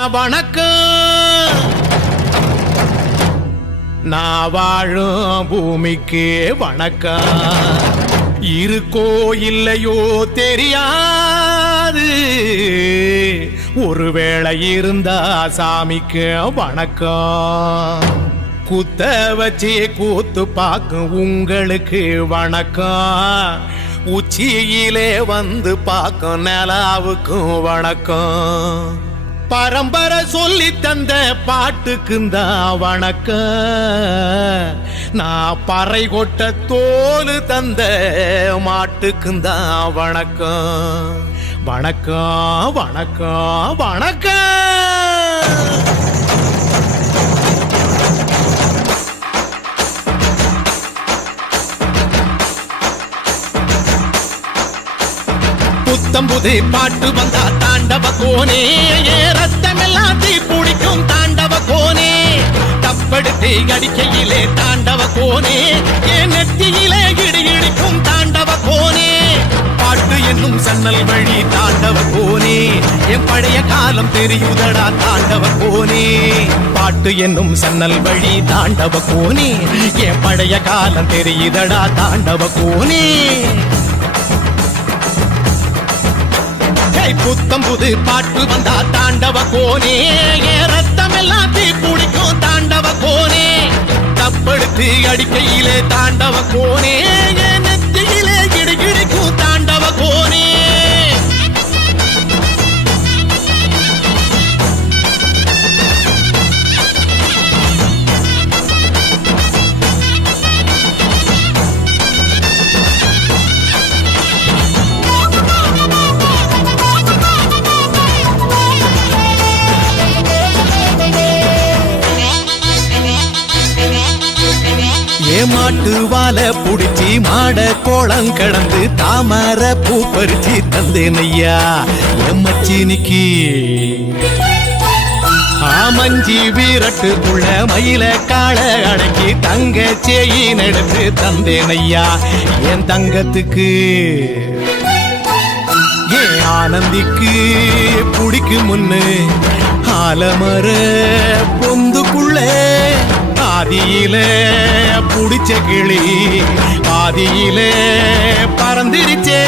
வணக்கம். நான் வாழும் பூமிக்கு வணக்கம். இருக்கோ இல்லையோ தெரியாது, ஒருவேளை இருந்தா சாமிக்கு வணக்கம். குத்த வச்சு கூத்து பார்க்கும் உங்களுக்கு வணக்கம். உச்சியிலே வந்து பார்க்கும் நிலாவுக்கும் வணக்கம். பரம்பரை சொல்லி தந்த பாட்டுக்குந்தான் வணக்கம். நான் பறை கொட்ட தோல் தந்த மாட்டுக்குந்தான் வணக்கம். வணக்கம் வணக்கம் வணக்கம். புத்தம்புது பாட்டு வந்தா தாண்டவ கோனே, ரத்தமெல்லாம் தீ பிடிக்கும் தாண்டவ கோனே. தப்படுத்து அடிக்கையிலே தாண்டவ கோனே, என் நெத்தியிலே இடி இடிக்கும் தாண்டவ கோனே. பாட்டு என்னும் சன்னல் வழி தாண்டவ கோனே, என் பழைய காலம் தெரியுதடா தாண்டவ கோனே. பாட்டு என்னும் சன்னல் வழி தாண்டவ கோனே, என் பழைய காலம் தெரியுதடா தாண்டவ கோனே. புத்தம் புது பாட்டு வந்தா தாண்டவ கோனே, ரத்தம் எல்லாம் தீ பிடிக்கும் தாண்டவ கோனே. தப்படுத்து அடிக்கையிலே தாண்டவ கோனே, நெத்தியிலே கிடி கிடிக்கும் தாண்டவ கோனே. மாட்டு வாழ புடிச்சி மாட கோளம் கடந்து தாமர பூ பறிச்சு தந்தேனையா எம்மச்சினிக்கு. ஆமஞ்சி வீரட்டுக்குள்ள மயில கால அடக்கி தங்க சேயின் எடுத்து தந்தேனையா என் தங்கத்துக்கு. ஏன் ஆனந்திக்கு புடிக்கு முன்னு ஆலமர பொந்துக்குள்ள ஆதியில புடிச்ச கிளி ஆதியில பறந்திருச்சே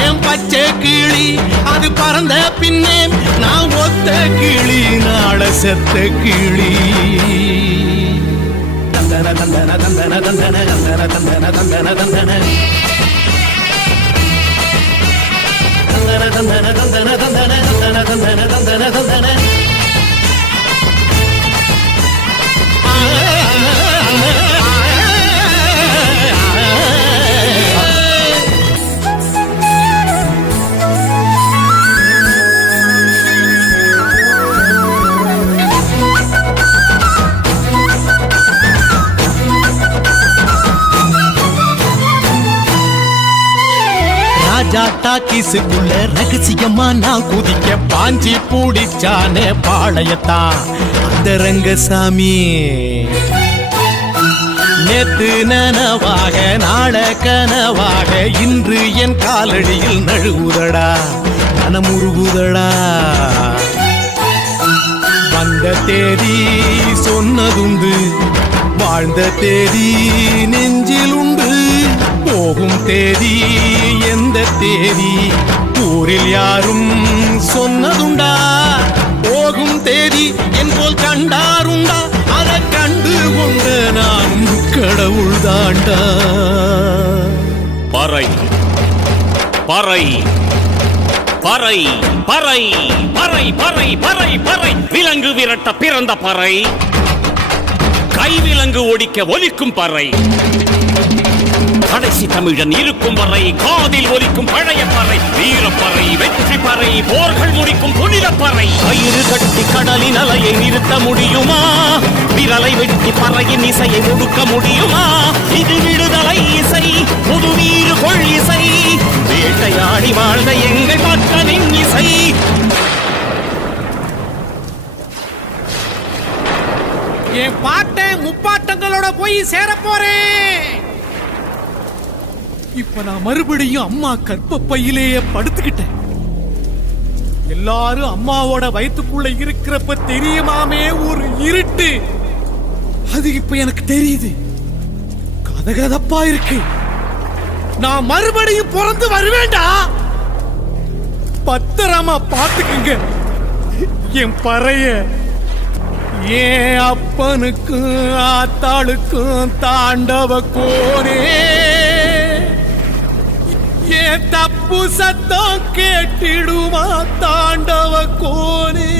ஏன் பச்சை கிளி. அது பறந்த பின்னே நான் ஒத்த கிளி நாள செத்த கிளி. தந்தன தந்தன தந்தன தந்தன தந்தன தந்தன தந்தன தந்தன தந்தன தந்தன தந்தன தந்தன தந்தன தந்தன தந்தன. ராஜாட்டா கிசுக்குள்ள ரகசியமா நான் குதிக்க பாஞ்சி பூடிச்சானே பாளையத்தான் அந்த ரங்கசாமி. நேத்து நனவாக நாள கனவாக இன்று என் காலடியில் நழுவுதடா மனமுருகுதடா. வந்த தேதி சொன்னதுண்டு, வாழ்ந்த தேதி நெஞ்சில் உண்டு. போகும் தேதி எந்த தேதி ஊரில் யாரும் சொன்னதுண்டா. போகும் தேதி என் போல் கண்டாருண்டா, அதை கண்டு கொண்ட நான் கடவுள் தாண்டா. பறை பறை பறை பறை பறை பறை பறை பறை. விலங்கு விரட்ட பிறந்த பறை, கைவிலங்கு ஒடிக்க ஒலிக்கும் பறை. கடைசி தமிழன் இருக்கும் வரை காதில் ஒலிக்கும் பழைய பறை. வீரப்பறை வெற்றி பறை, போர்கள் முடிக்கும் புனித பறை. கயிறு கட்டி கடலின் அலையை நிறுத்த முடியுமா? விரலை வெட்டி பறையின் இசையை ஒடுக்க முடியுமா? இது விடுதலை இசை, புது வீறு கொள் இசை, வேட்டையாடி வாழ்ந்த எங்கள் மக்களின் இசை. என் பாட்டை முப்பாட்டங்களோட போய் சேர போறேன். இப்ப நான் மறுபடியும் அம்மா கற்ப பையிலேயே படுத்துக்கிட்டேன். எல்லாரும் அம்மாவோட வயித்துக்குள்ள இருக்கிறப்ப தெரியுமாமே ஒரு இருட்டு, அது இப்ப எனக்கு தெரியுது. கதகதப்பா இருக்கு. நான் மறுபடியும் பிறந்து வருவேண்டா. பத்திரமா பாத்துக்குங்க என் பறைய. ஏன் அப்பனுக்கும் ஆத்தாளுக்கும் தாண்டவ கோனே, ஏன் தப்பு சத்தம் கேட்டிடுமா தாண்டவ கோனே.